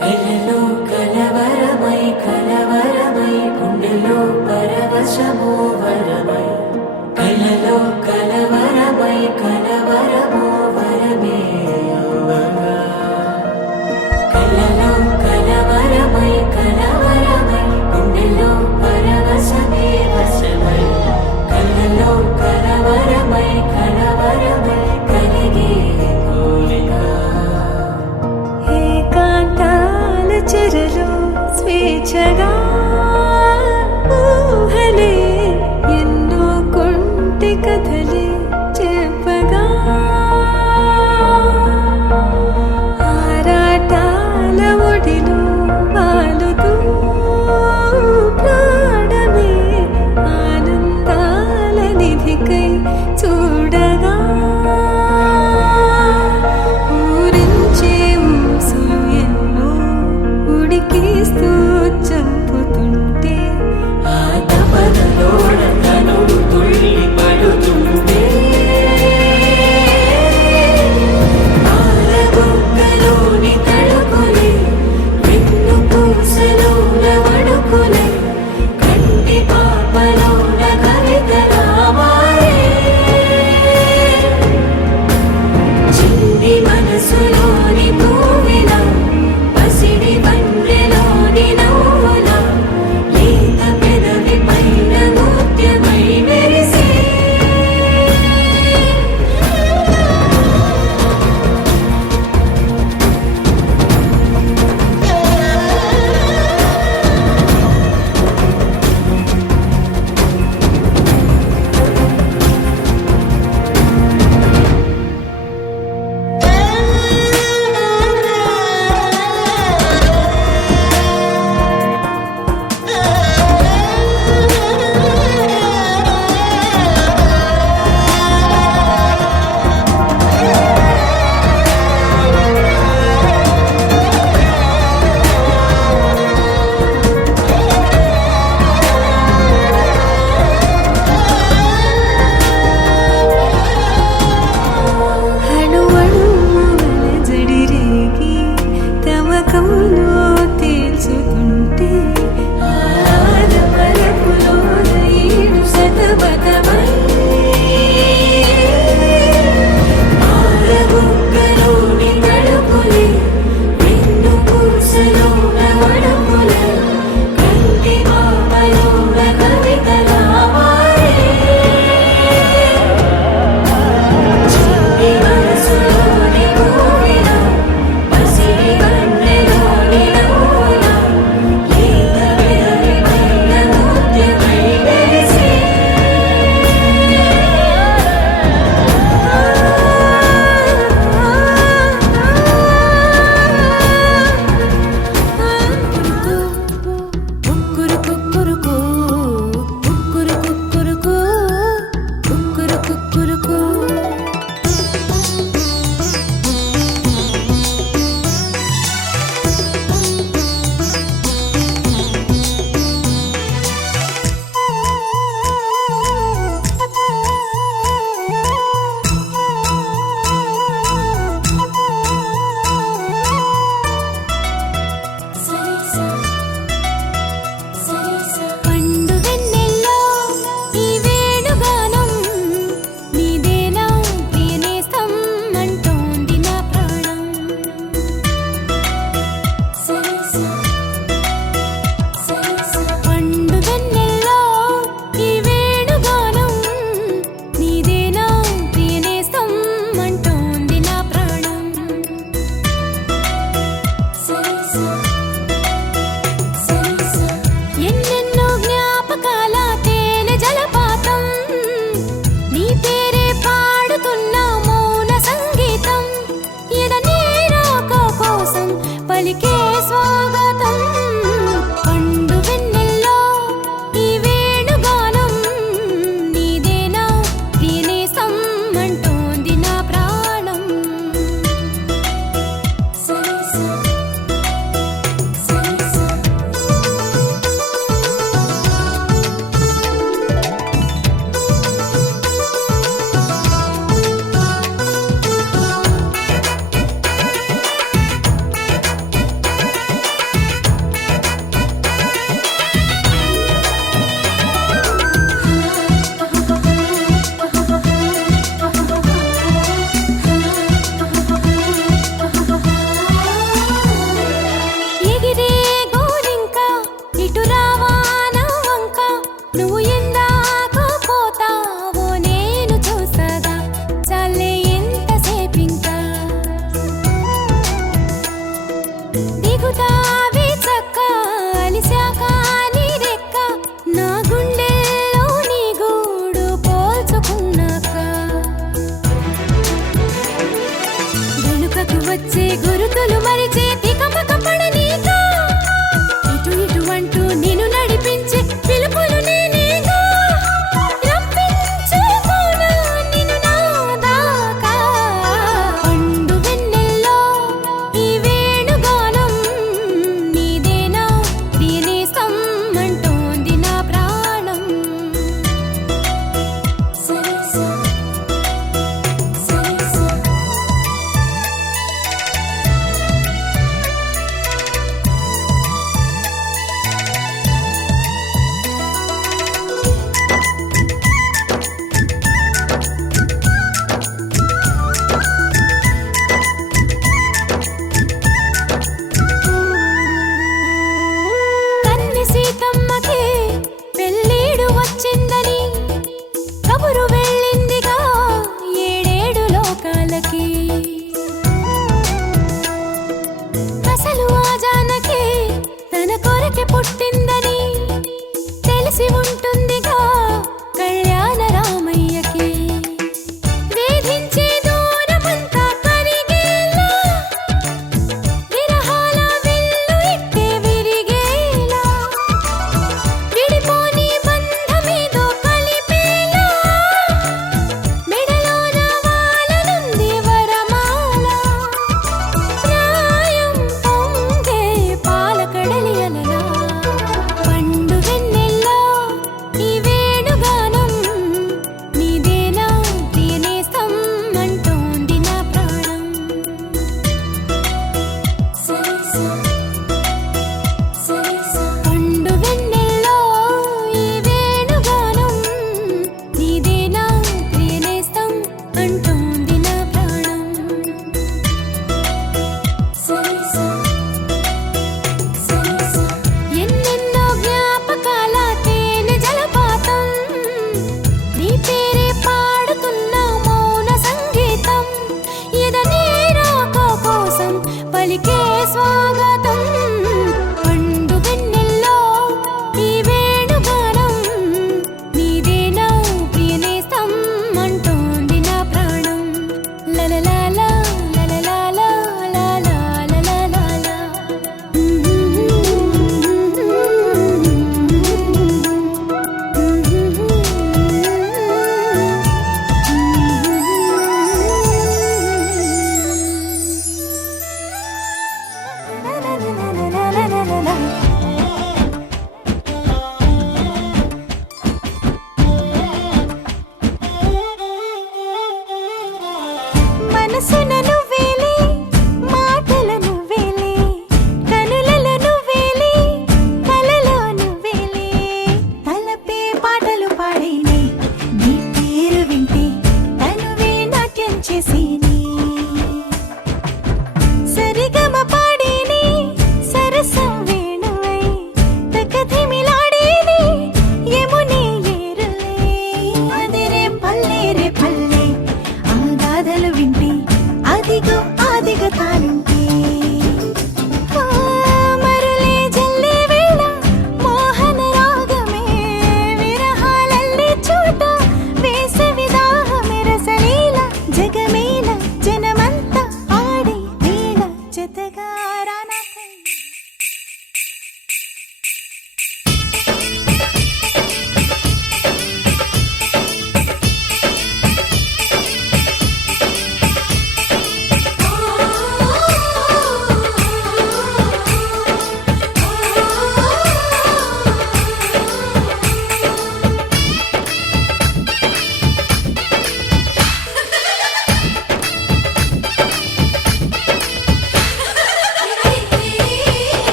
కలలో కలవరమై కలవరమై గుండెలో పరవశమో వరమై కలలో కలవరమై కలవరమో వరమే అవ్వగా కలలో కలవరమై కలవరమై గుండెలో పరవశమే వశమై కలలో కలవరమై కలవరమై కలిగే కోరిక చెరలో స్వేచ్ఛగా ఊహలే ఎన్నో కొంటె కథలే చెప్పగా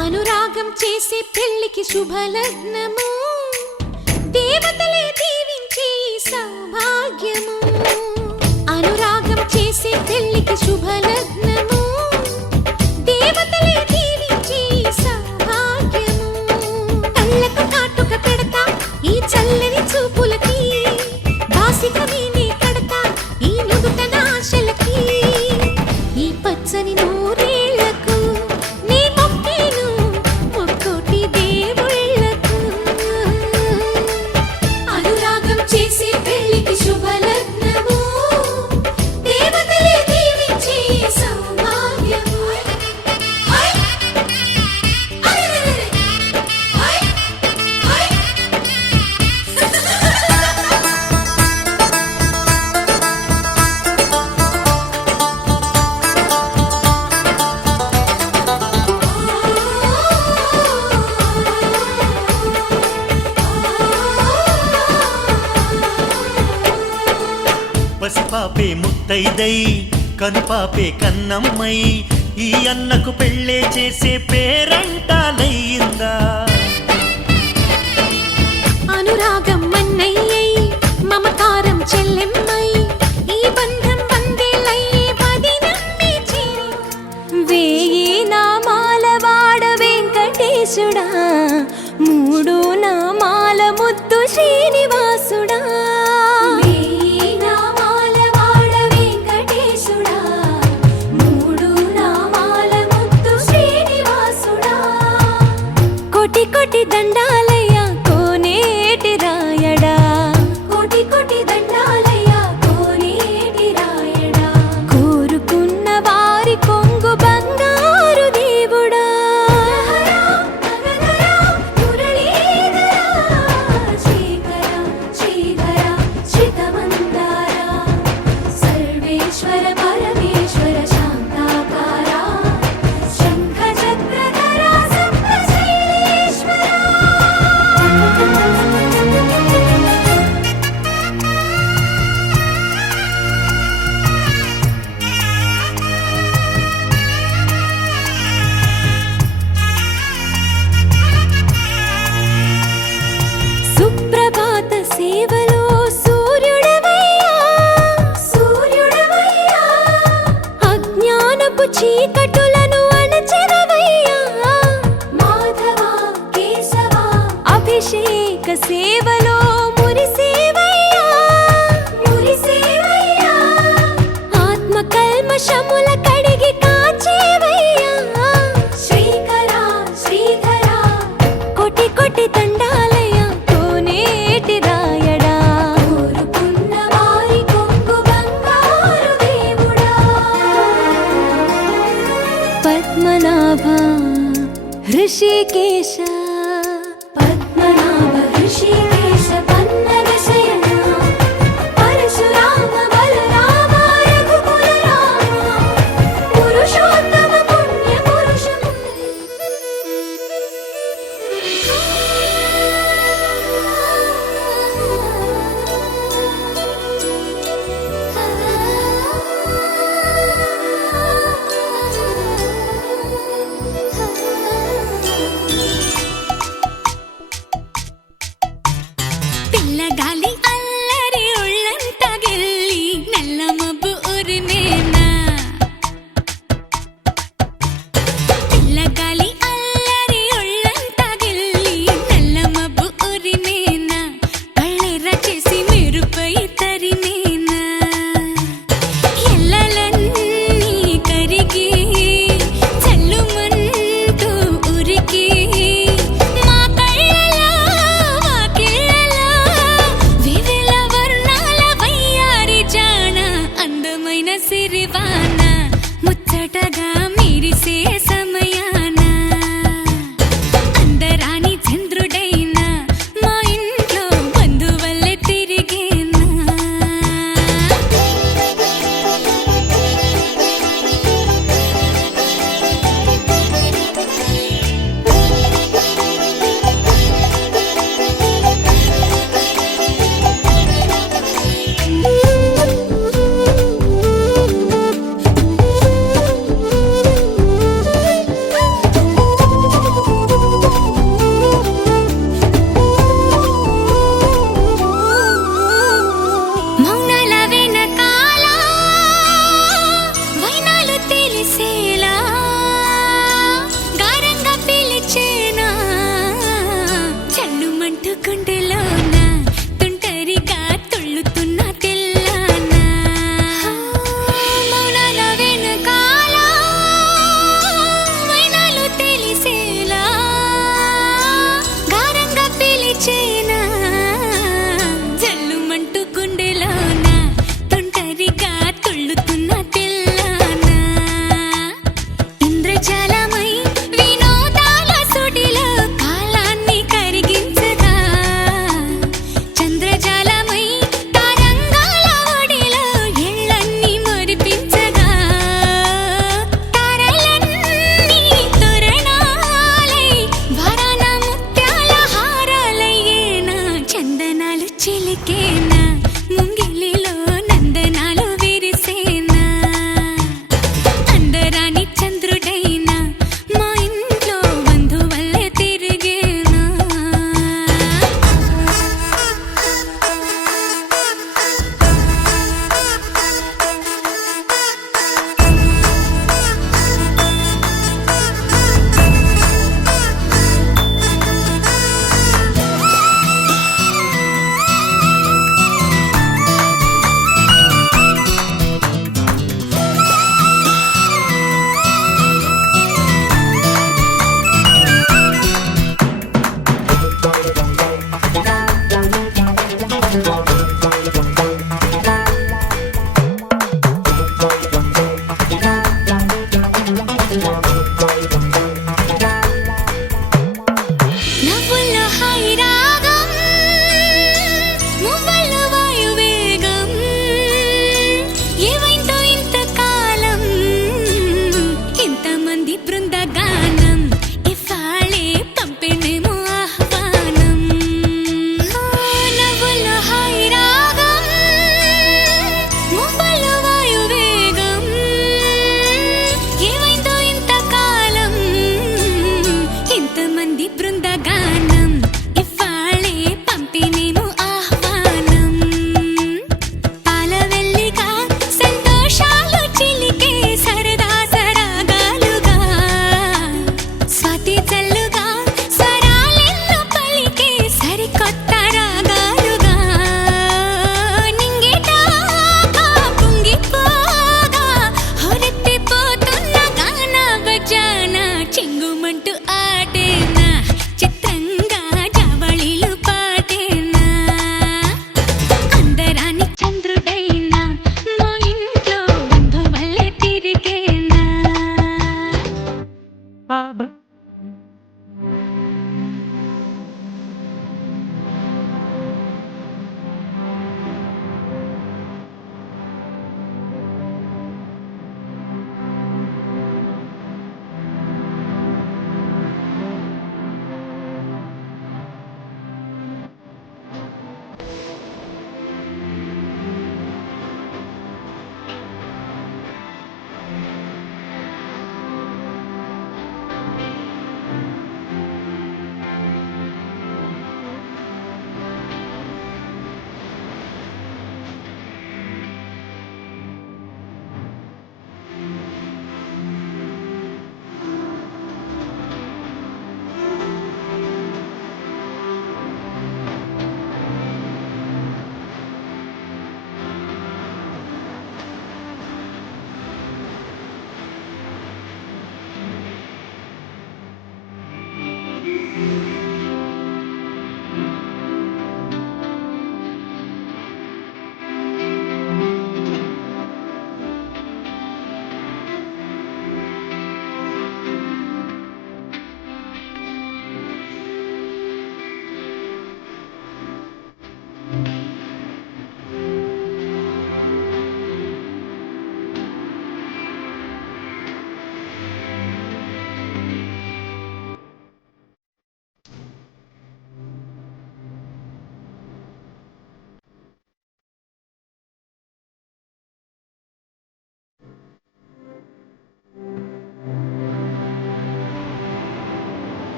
అనురాగం చేసే పెళ్లికి శుభలగ్నము, దేవతలే దీవించే సౌభాగ్యము. అనురాగం చేసే పెళ్లికి శుభలగ్నము, దేవతలే దీవించే సౌభాగ్యము. కళ్ళకు కాటుక పెడతా ఈ చల్లని చూపులకి, బాసికమేనే కడతా ఈ నుదుటన ఆశలకి. ఈ పచ్చని నూరేళ్లకు నీ మొక్కేను ముక్కోటి దేవుళ్ళకు. అనురాగం చేసే పెళ్లికి శుభలగ్నము, దేవతలే దీవించే సౌభాగ్యము. హై! అరెరెరెరె! హై! హై! పసిపాపే ముత్తైదై కనుపాపే కన్నమ్మై ఈ అన్నకు పెళ్ళే చేసే పేరంటాలయ్యిందా. అనురాగం మన్నయ్యై మమకారం చెల్లెమ్మై ఈ బంధం వందేలయ్యే పదినమ్మి చేరి. వేయి నామాల వాడ వెంకటేశుడా, మూడు నామాల ముద్దు శ్రీనివాసుడా. వేయి నామాల వాడ వెంకటేశుడా, మూడు నామాల ముద్దు శ్రీనివాసుడా. కోటి కోటి దండాలయ్యా కోనేటి రాయడా, కోటి కోటి దండాలయ్యా కోనేటి రాయడా. కోరుకున్న వారి కొంగు బంగారు దేవుడా. శ్రీకర శ్రీధర శ్రితమందార, సర్వేశ్వర పరమేశ్వర శాంతాకార, శంఖ చక్రధర సప్తశైలేశ్వర. సుప్రభాత సేవలో సూర్యుడవయ్యా, సూర్యుడవయ్యా. అజ్ఞానపు చీకటులను అణచెదవయ్యా. మాధవ కేశవ అభిషేక సేవలో మురిసేవయ్యా, మురిసేవయ్యా. ఆత్మ కల్మషముల కడిగి కాచేవయ్యా. శ్రీకర శ్రీధర కోటి కోటి దండాలయ్యా కోనేటి రాయడా. కోరుకున్న వారి కొంగు బంగారు దేవుడా. పద్మనాభ హృషికేశ, పద్మనాభ హృషికేశ పన్నగ శయన, పరశురామ బలరామ రఘుకుల రామ, పురుషోత్తమ పుణ్య పురుష.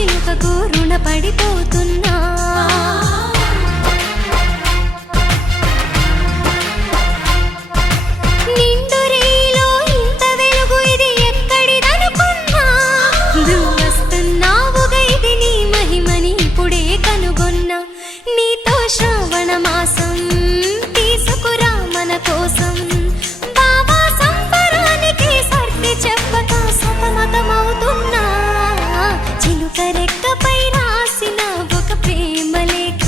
చిలుకకు రుణపడిపోతున్నా. నిండురేలో ఇంత వెలుగు ఇది ఎక్కడిదనుకున్నా. నువ్వు వస్తున్నావుగా ఇది నీ మహిమని ఇప్పుడే కనుగొన్నా. నీతో శ్రావణ మాసం తీసుకురా మన కోసం. బాబా సంబరానికి సర్ది చెప్పక సతమతమవుతున్నా. చిలుక రెక్కపై రాసిన ఒక ప్రేమ లేఖ,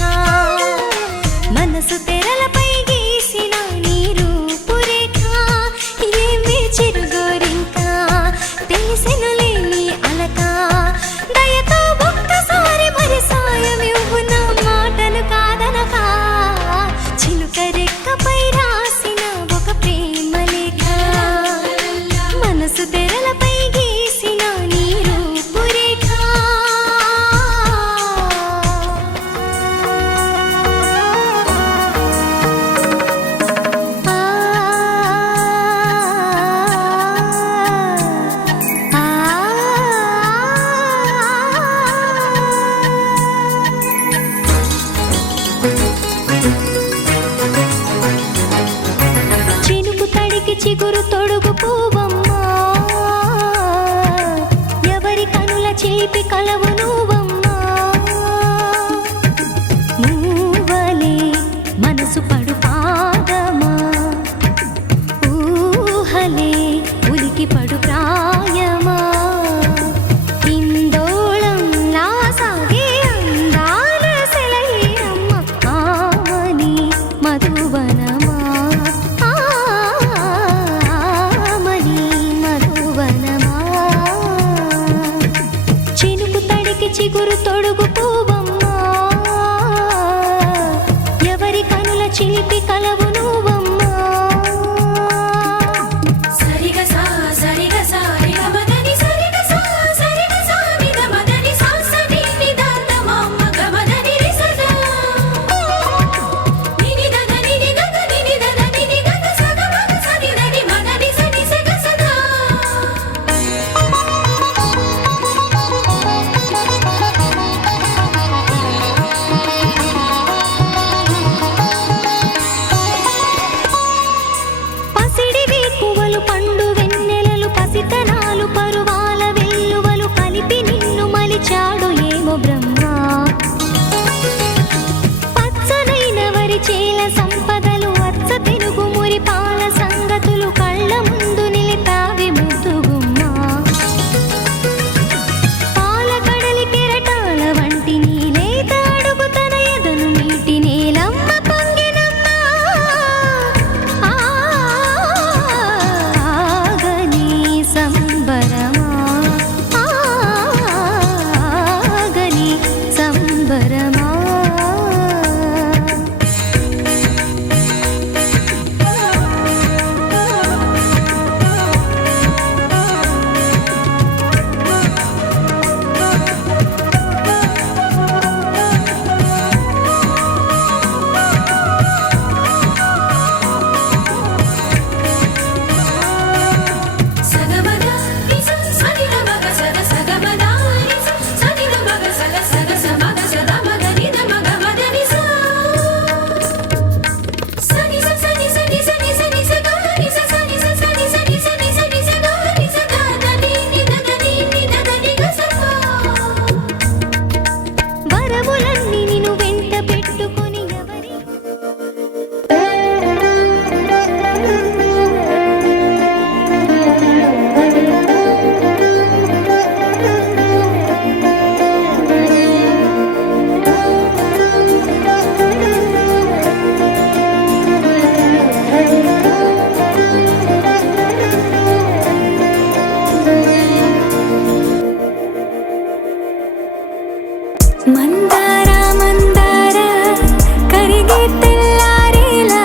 మనసు తెరలపై గీసిన నీ రూపురేఖ. ఏమి చిరుగోరింకా తెలిసెనులే నీ అలక. దయతో ఒక్కసారి మరి సాయమివ్వు నా మాటను కాదనక. చిలుక రెక్కపై రాసిన ఒక ప్రేమ లేఖ, మనసు తెరలపై గీసిన నీ రూపురేఖ. చినుకు తడికి చిగురు తొడుగు పువ్వమ్మా. ఎవరి కనుల చిలిపి కలవు నువ్వమ్మా. నువ్వలే మనసు పడు పాదమా. ఊహలే ఉలికి పడు ప్రాయమా. ఇందోళంలా సాగే అందాల సెలయేరమ్మ. ఆమని మధువనమా. ఆమని మధువనమా. చినుకు తడికి చిగురు తొడుగు పువ్వమ్మా. ఎవరి కనుల చిలిపి కలవు నువ్వమ్మా. సరిగ సా సరిగ సా రిగ మదని సరిగ సా సరిగ సా నిద మదని సా సని నిదాన మమ్మ గమదని రిసద నిని దద నిని గగ నిని దద నిని గగ సగ మగ సని దని మదని సని సగ సదా. పసిడి వేకువలు పండు వెన్నెలలు పసితనాలు పరువాల వెల్లువలు కలిపి నిన్ను మలిచాడు ఏమో బ్రహ్మ. పచ్చనైన వరి చేల సంపదలు వచ్చ తెలుగు మురి పాల సంగతులు కళ్ళ ముందు నిలిపావి ముద్దుగుమ్మ. పాల కడలి కెరటాల వంటి నీలేత అడుగు తన ఎదను మీటి నేలమ్మ పొంగినమ్మ. ఆగని సంబరమా. ఆగని సంబరమా. సగమద రిస సని ద మగ సద సగమద రిస సని ద మగ సద సగ సమగ సద మగ నిద మగ మదని సా సని స సని సని సని సని స గ ని స సని స సని సని సని సని స గ ని స ద ద ని ని ద ద ని ని ద ద ని గ స పా. వరములన్నీ నిన్ను వెంట పెట్టుకొని ఎవరి మందార మందార కరిగే తెల్లారేలా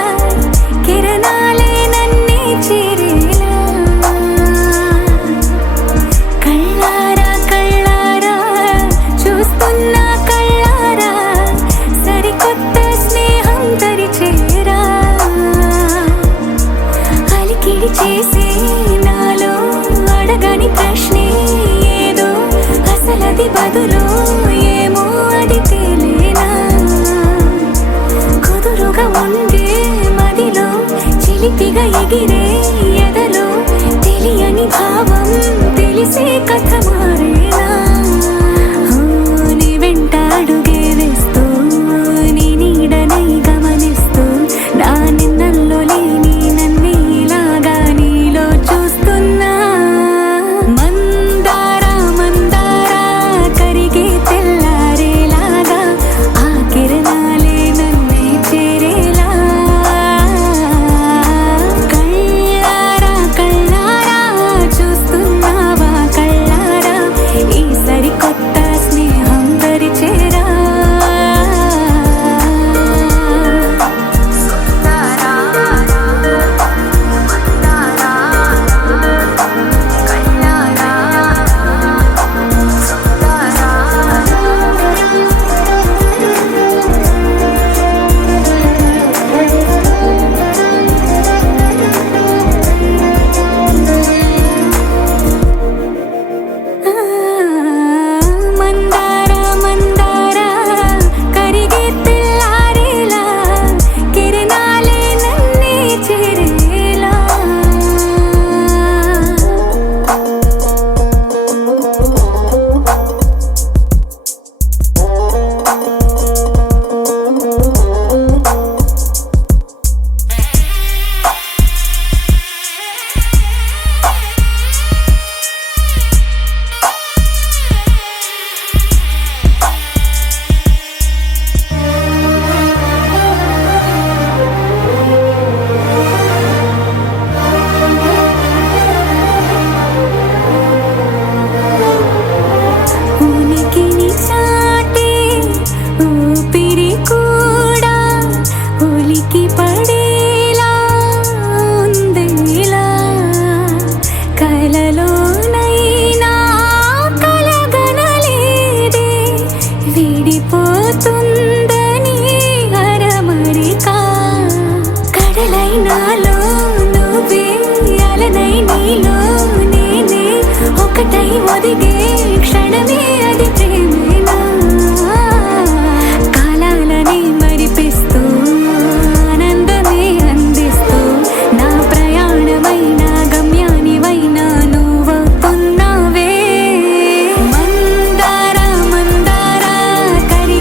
కిరణాలే నన్నే చేరేలా. కళ్ళారా కళ్ళారా చూస్తున్నా కళ్ళారా సరికొత్త స్నేహం తరిచేరా. అలికిడి చేసే నాలో అడగని ప్రశ్నే ఏదో అసలది బదులు ఏమో అది తేలేనా కుదురుగా ఉండే మదిలో చిలిపిగా ఎగిరే ఎదలో తెలియని భావం తెలిసే కథ మారేనా నీ వెంట అడుగే వేస్తూ నీ నీడనై గమనిస్తూ నా నిన్నల్లో లేని నన్నే ఇలాగా నీలో చూస్తున్నా మందారా మందారా కరిగే తెల్లారేలాగా ఆ కిరణాలే నన్నే చేరేలా కళ్ళారా కళ్ళారా చూస్తున్నావా కళ్ళారా ఈ సరికొత్త స్నేహం పరిచేరా మందారా మందారా కరిగే తెల్లారేలా కిరణాలే నన్నే చేరేలా ఉనికిని చాటే ఊపిరి కూడా ఉలికి పడేలా ఉందేలా కలలోనైనా కలగనలేదే విడిపోతుందని అరమరిక కడలైనాలో నువ్వే అలనై నీలో నేనే ఒకటై ఒదిగే క్షణమే అది ప్రేమేనా కాలాలని మరిపిస్తూ ఆనందమే అందిస్తూ నా ప్రయాణమైన గమ్యానివైనా నువ్వవుతున్నావే మందారా మందారా కరి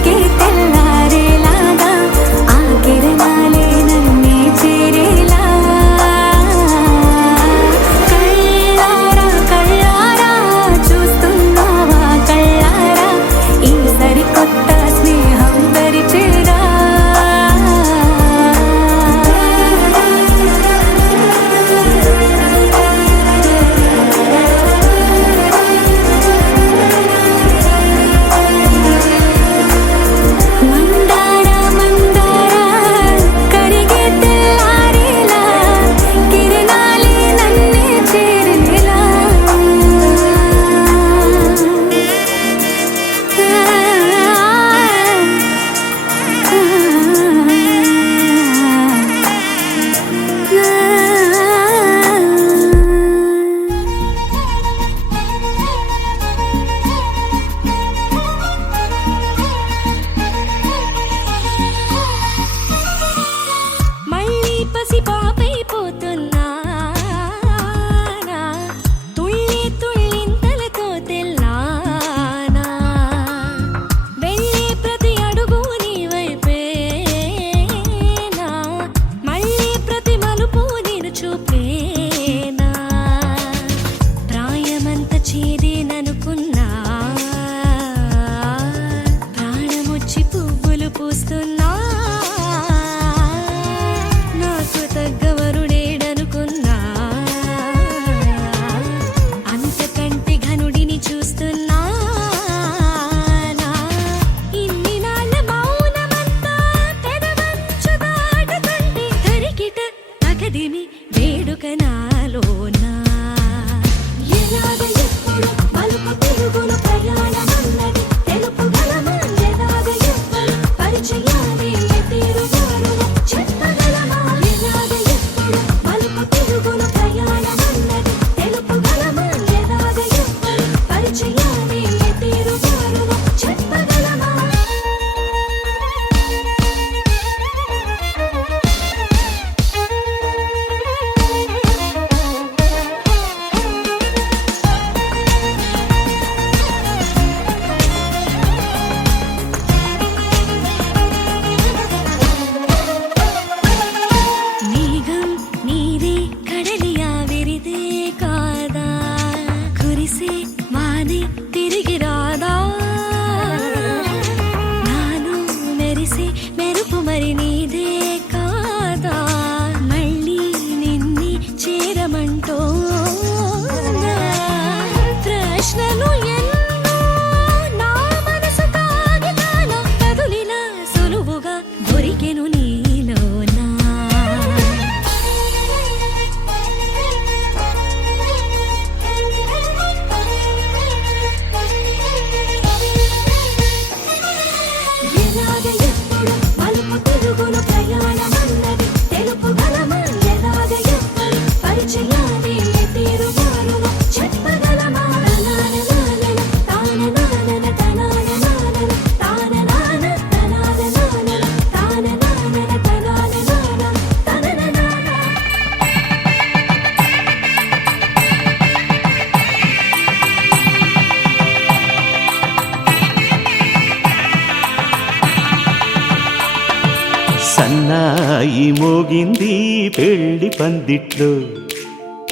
సన్నాయి మోగింది పెళ్లి పందిట్లో,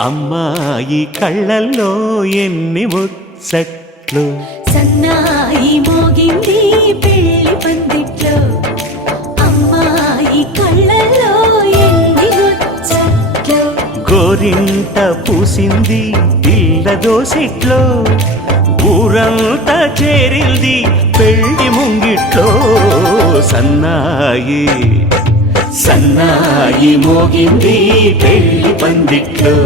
అమ్మాయి కళ్ళల్లో ఎన్ని ముచ్చట్లు. సన్నాయి మోగింది పెళ్లి పందిట్లో, అమ్మాయి కళ్ళల్లో ఎన్ని ముచ్చట్లు. గోరింట పూసింది పిల్ల దోసిట్లో, ఊరంతా చేరింది పెళ్లి ముంగిట్లో. సన్నాయి సన్నాయి మోగింది పెళ్లి పందిట్లో,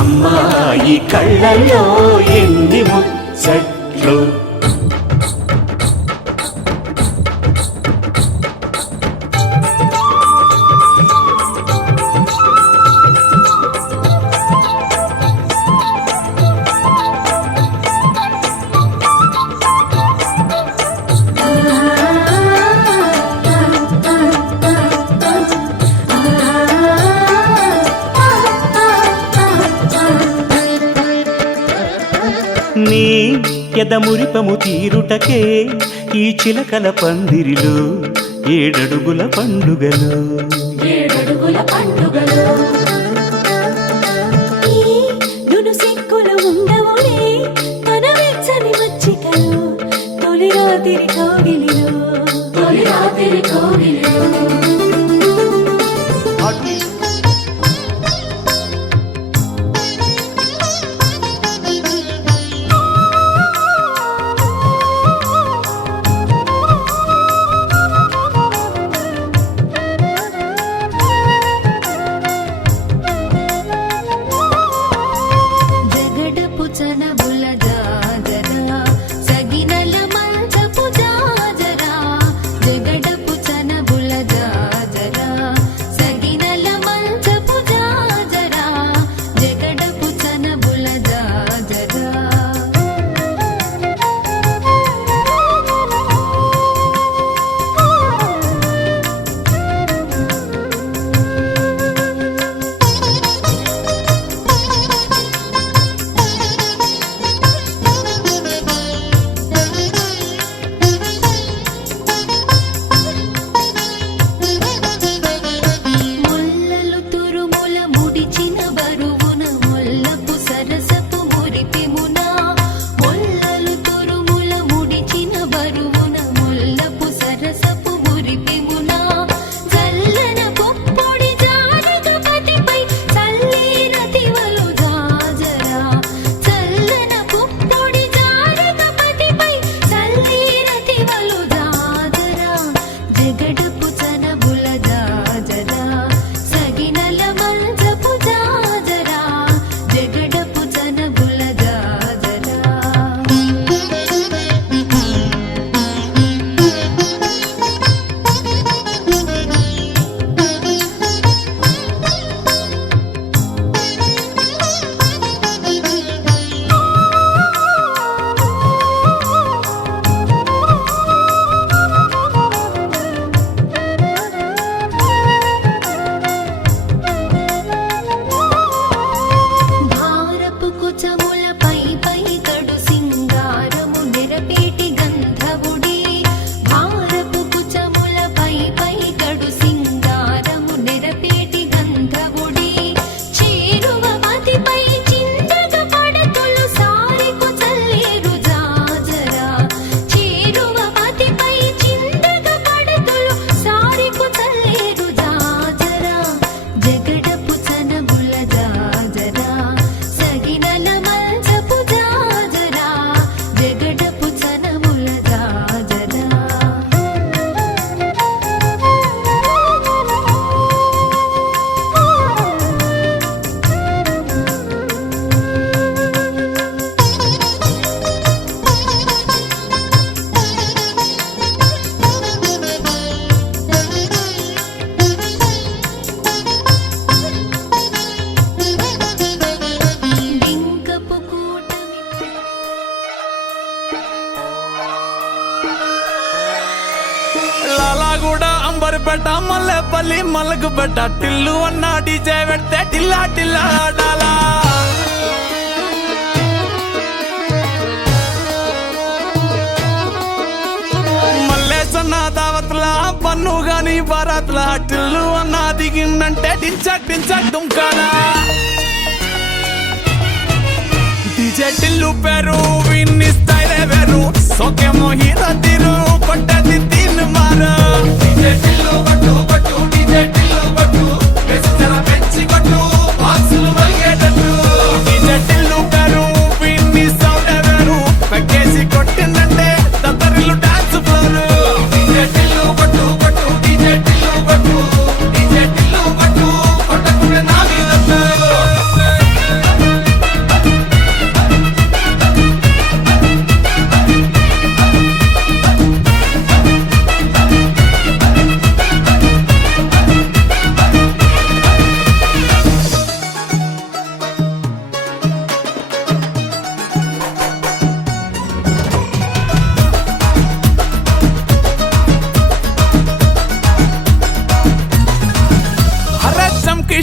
అమ్మాయి కళ్ళల్లో ఎన్ని ముచ్చట్లు. నీ ఎదమురిపము తీరుటకే ఈ చిలకల పందిరిలో ఏడడుగుల పండుగలు. ఏడడుగుల పండుగలు ఈ నును సిక్కులు ఉండవులే తన వెచ్చని మచ్చికలు. తొలి రాత్రి కోగిలిలో, తొలి రాత్రి కోగిలిలో. జగడపు చనబుల జాజరా, సగినల మంచపు జాజరా. జగడపు చనబుల జాజరా, సగినల మంచపు జాజరా. జగడపు చనబుల జాజరా. ముల్లలు తురుముల ముడిచిన బరువున, ముల్లపు సరసపు మురిపిమున. ముల్లలు తురుముల ముడిచిన బరువున, ముల్లపు సరసపు మురిపిమున. చల్లన పొప్పొడి జానక పతిపై చల్లీరతివలు జాజరా. చల్లన పొప్పొడి జానక పతిపై చల్లీరతివలు జాజరా. జగడపు చనబుల జాజరా, సగినల మంచపు జాజరా. జగడపు చనబుల జాజరా. భారపు కుచముల పై పై కడు సింగారము నిరపేటి గంధవుడి. భారపు కుచముల పై పై కడు సింగారము నిరపేటి గంధవుడి. చేరువ మతిపై చిందగ పడతులు సారెకు చల్లేరు జాజరా. చేరువ మతిపై చిందగ పడతులు సారెకు చల్లేరు జాజరా. జగడపు చనబుల జాజరా, సగినల మంచపు జాజరా. జగడపు చనబుల జాజరా. బింకపు కూటమి లాలాగూడ అంబర్పేట మల్లెపల్లి మల్లకుపేట టిల్లు అన్న డీజే పెడితే టిల్లా టిల్లా ఆడాలా. మల్లేసన్న దావత్ల పన్ను గాని భారత్ లా టిల్లు అన్న దిగిందంటే డించక్ డించక్ దుంకానా డీజే టిల్లు పేరు విన్ని స్టైలే వేరు సోకేమో హీరో తీరు కొట్టది తీన్ మారు డీజే టిల్లు కొట్టు కొట్టు డీజే టిల్లు కొట్టు బెస్టర పెంచి కొట్టు బాక్సులు మలిగేటట్టు డీజే టిల్లు పేరు విన్ని సౌండ్ వేరు పెక్కేసి కొట్టిందంటే దత్తరిల్లు డాన్స్ ఫ్లోర్ డీజే టిల్లు కొట్టు కొట్టు డీజే టిల్లు కొట్టు డీజే టిల్లు కొట్టు కొట్టకుంటే నా మీద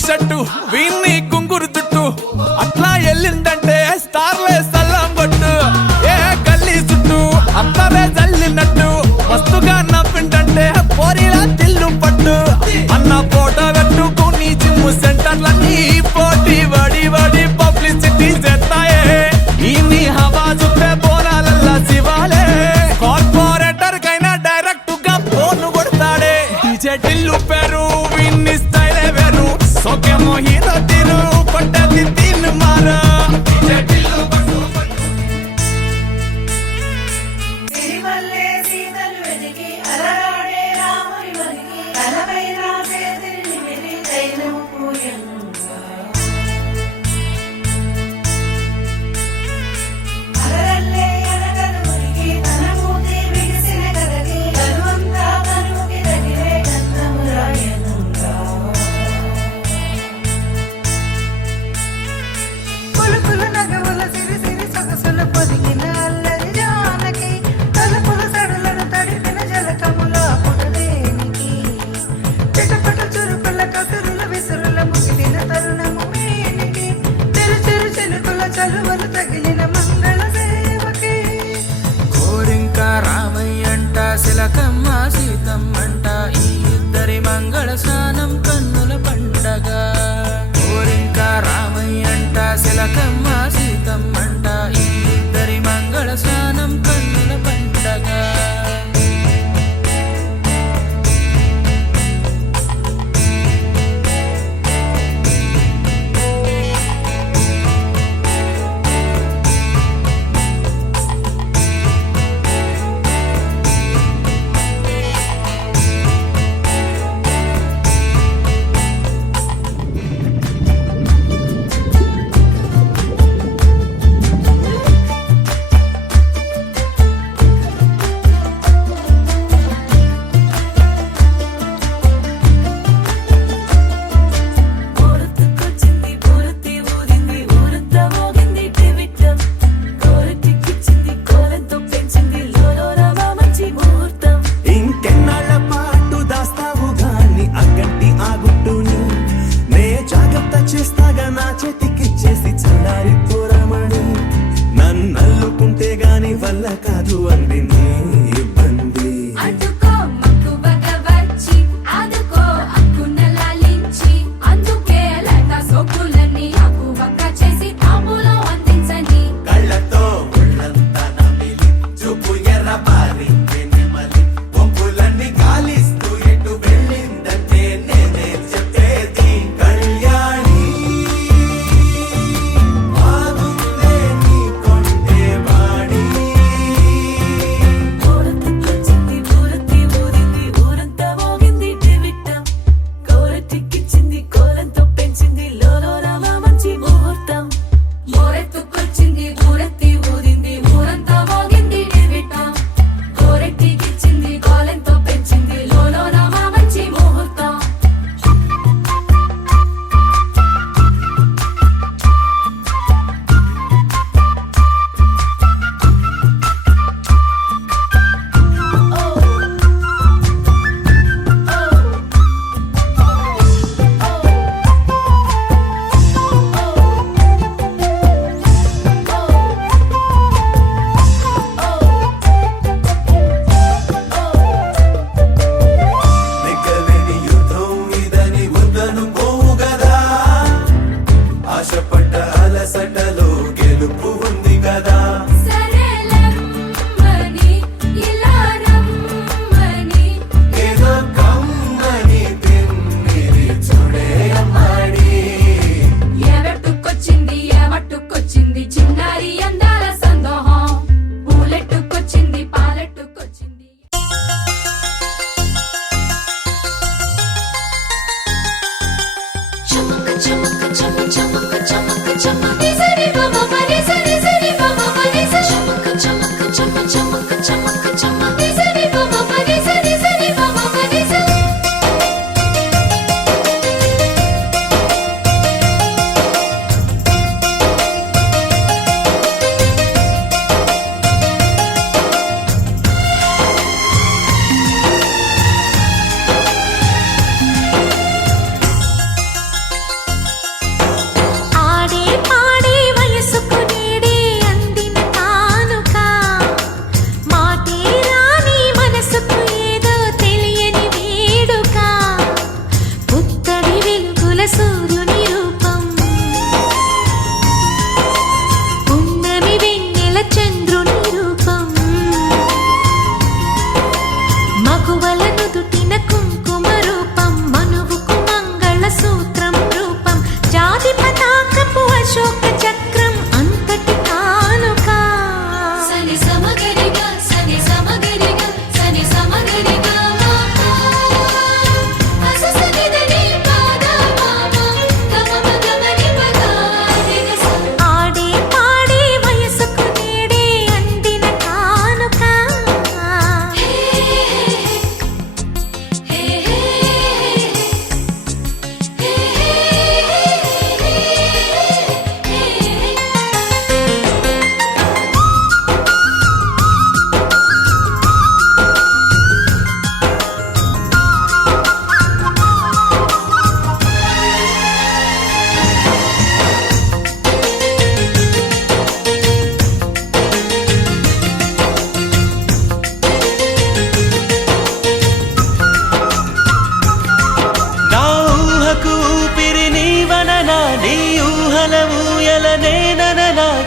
షట్టు వీన్ని కుంగురు చుట్టూ అట్లా ఎల్లిందంటే స్టార్లే సల్లం కొట్టు ఏ గల్లీ చుట్టూ అత్తరే జల్లినట్టు మస్తుగా నవ్విందంటే పోరిలా తిల్లు పట్టు అన్న ఫోటో పెట్టుకుని జిమ్ సెంటర్లన్నీ పోటీ వడి వడి పబ్లిసిటీ చేస్తాయే ఈ హవా చూస్తే బోనాలల్లా శివాలే కార్పొరేటర్ కైనా డైరెక్ట్ గా ఫోన్ కొడతాడే డీజే టిల్లు పేరు విన్ని స్టైలే వేరు సోకేమో హీరో తీరు కొట్టది తీన్ మారు డీజే టిల్లు కొట్టు సిరిమల్లె సీతలు వెతికి అలరాడే రాముని మరికి తలపైన చేతిని నిమిరి తైలము పూయంగా అలరల్లే ఎనగను మురికి తన మూతి బిగిసిన కదకి కనువంతా కనుకి తగిలే గంధము రాయనుగా పులుపుల నగవుల సిరి సిరి సొగసుల పొదిగిన అల్లరి జానకి తలుపుల సడులను తడిపిన జలకముల పుటదేనికి పిటపట చురుకుల కసురుల విసురుల ముగిలిన తరుణము మేనికి చెరు చెరు చెలుకుల చలువలు తగిలిన మంగళ సేవకి కోరింక రామయ్యంట శిలకమ్మ సీతమ్మంట ఈ ఇద్దరి మంగళ స్నానం కన్నుల పండగ కోరింక రామయ్యంట శిలకమ్మ సీతమ్మంట ఈ ఇద్దరి మంగళ స్నానం కన్నుల పండగ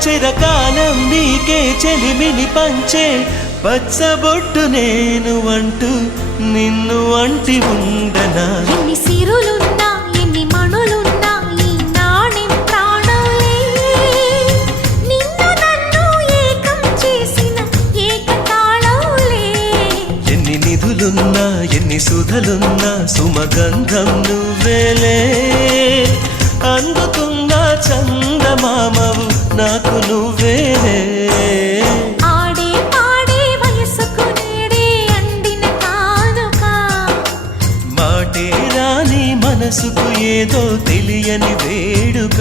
చిరకాలం నీకే చెలిమిని పంచే పచ్చబొట్టు నేను అంటూ నిన్ను అంటి ఉండనా ఎన్ని సిరులున్నా ఎన్ని మణులున్నా ఈ నాణెం ప్రాణంలే నిన్ను నన్ను ఏకం చేసిన ఏకతాళంలే ఎన్ని నిధులున్నా ఎన్ని సుధలున్నా సుమగంధం నువ్వేలే అందుతున్న చందమామవు నాకు నువ్వేలే ఆడే పాడే వయసుకు నేడే అందిన కానుక మాటే రాని మనసుకు ఏదో తెలియని వేడుక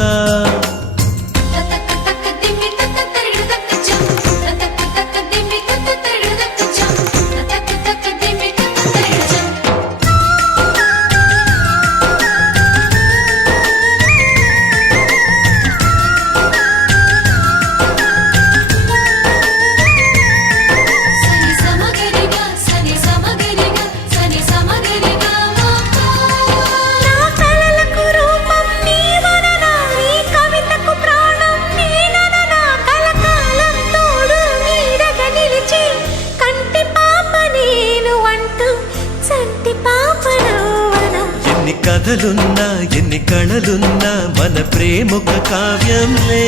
కథలున్నా ఎన్ని కళలున్నా మన ప్రేమొక కావ్యంలే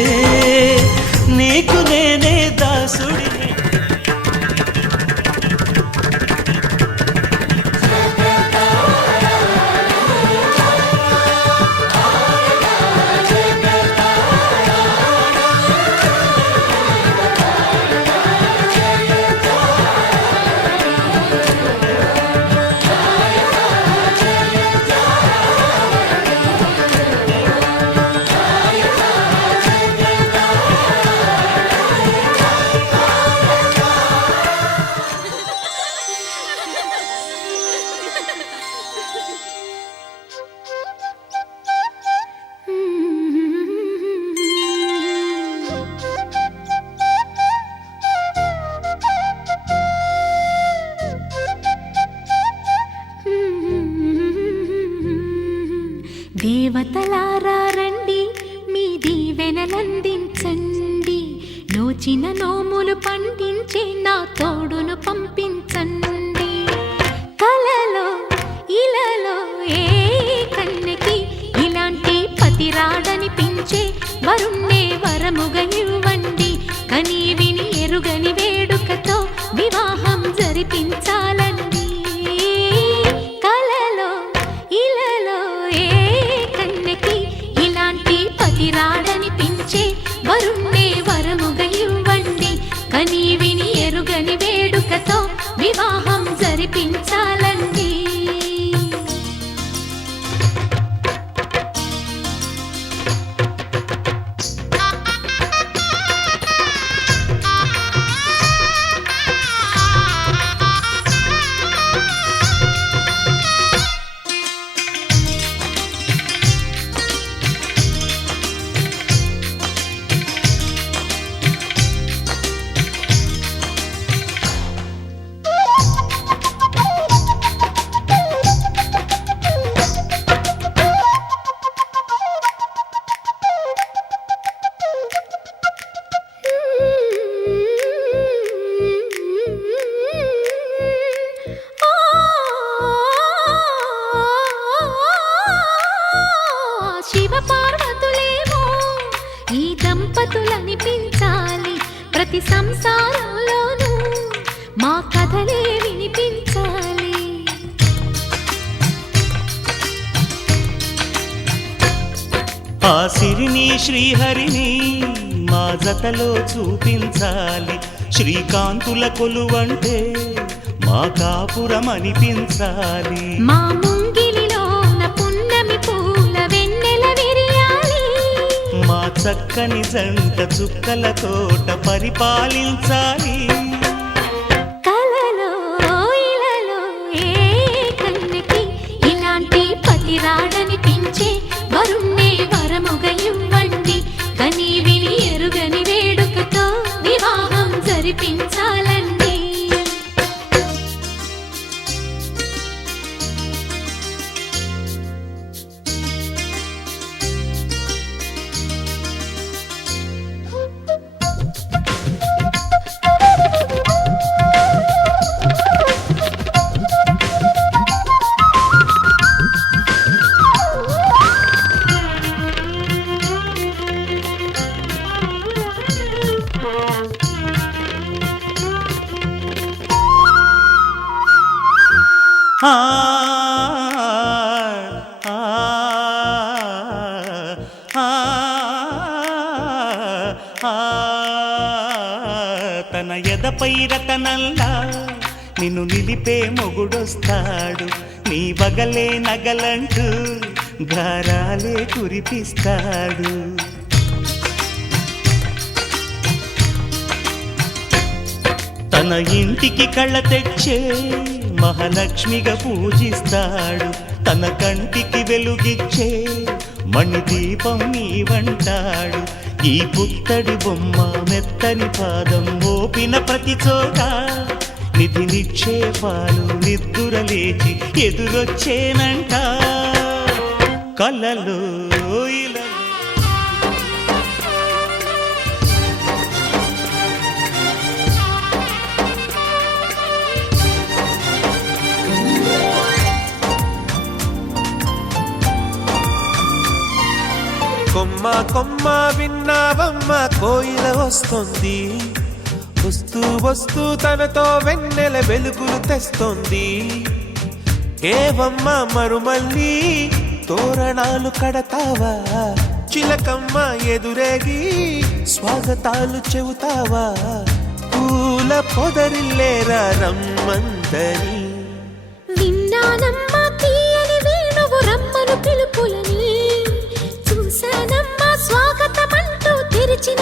నీకు నేనే దాసుడి దేవతలారా రండి మీ దీవెనలందించండి నోచిన నోములు పండించే నా తోడును పంపించండి కలలో ఇలలో ఏ కన్నెకి ఇలాంటి పతిరాడనిపించే వరుణ్ణే వరముగా ఇవ్వండి కని విని ఎరుగని వేడుకతో వివాహం జరిపించాలండి కలలో ఇలలో ఏ కన్నెకి జరిపించాలండి. శివ పార్వతులేమో ఈ దంపతులనిపించాలి, ప్రతి సంసారంలోనూ మా కథలే వినిపించాలి. ఆ సిరిని శ్రీహరిని మా జతలో చూపించాలి, శ్రీకాంతుల కొలువంటే మా కాపురం అనిపించాలి. మా ముంగిలిలోన పున్నమి పూల వెన్నెల విరియాలి, మా చక్కని జంట చుక్కల తోట పరిపాలించాలి. కలలో ఇలలో ఏ కన్నెకి ఇలాంటి పతి రాడనిపించే వరుణ్ణే వరముగా ఇవ్వండి. కని విని ఎరుగని వేడుకతో వివాహం జరిపించాలండి. ఆ ఆ ఆ ఆ తన ఎదపై రతనల్లా నిన్ను నిలిపే మొగుడొస్తాడు, నీ బగలే నగలంటూ గారాలే కురిపిస్తాడు. తన ఇంటికి కళ్ళ తెచ్చే మహాలక్ష్మిగా పూజిస్తాడు, తన కంటికి వెలుగిచ్చే మణిదీపం నీవంటాడు. ఈ పుత్తడి బొమ్మ మెత్తని పాదం మోపిన ప్రతి చోట నిధి నిక్షేపాలు నిద్దుర లేచి ఎదురొచ్చేనంట. కలలో ఇలలో కొమ్మ కొమ్మ విన్నావమ్మ కోయిల వస్తుంది, వస్తూ వస్తూ తనతో వెన్నెల వెలుగులు తెస్తుంది. ఏవమ్మ మరుమల్లి తోరణాలు కడతావా, చిలకమ్మ ఎదురేగి స్వాగతాలు చెబుతావా, పూల పొదరిల్లేరా రమ్మందని. విన్నానమ్మా తీయని వేణువు రమ్మను పిలుపులని, చూశానమ్మా స్వాగతమంటూ తెరిచిన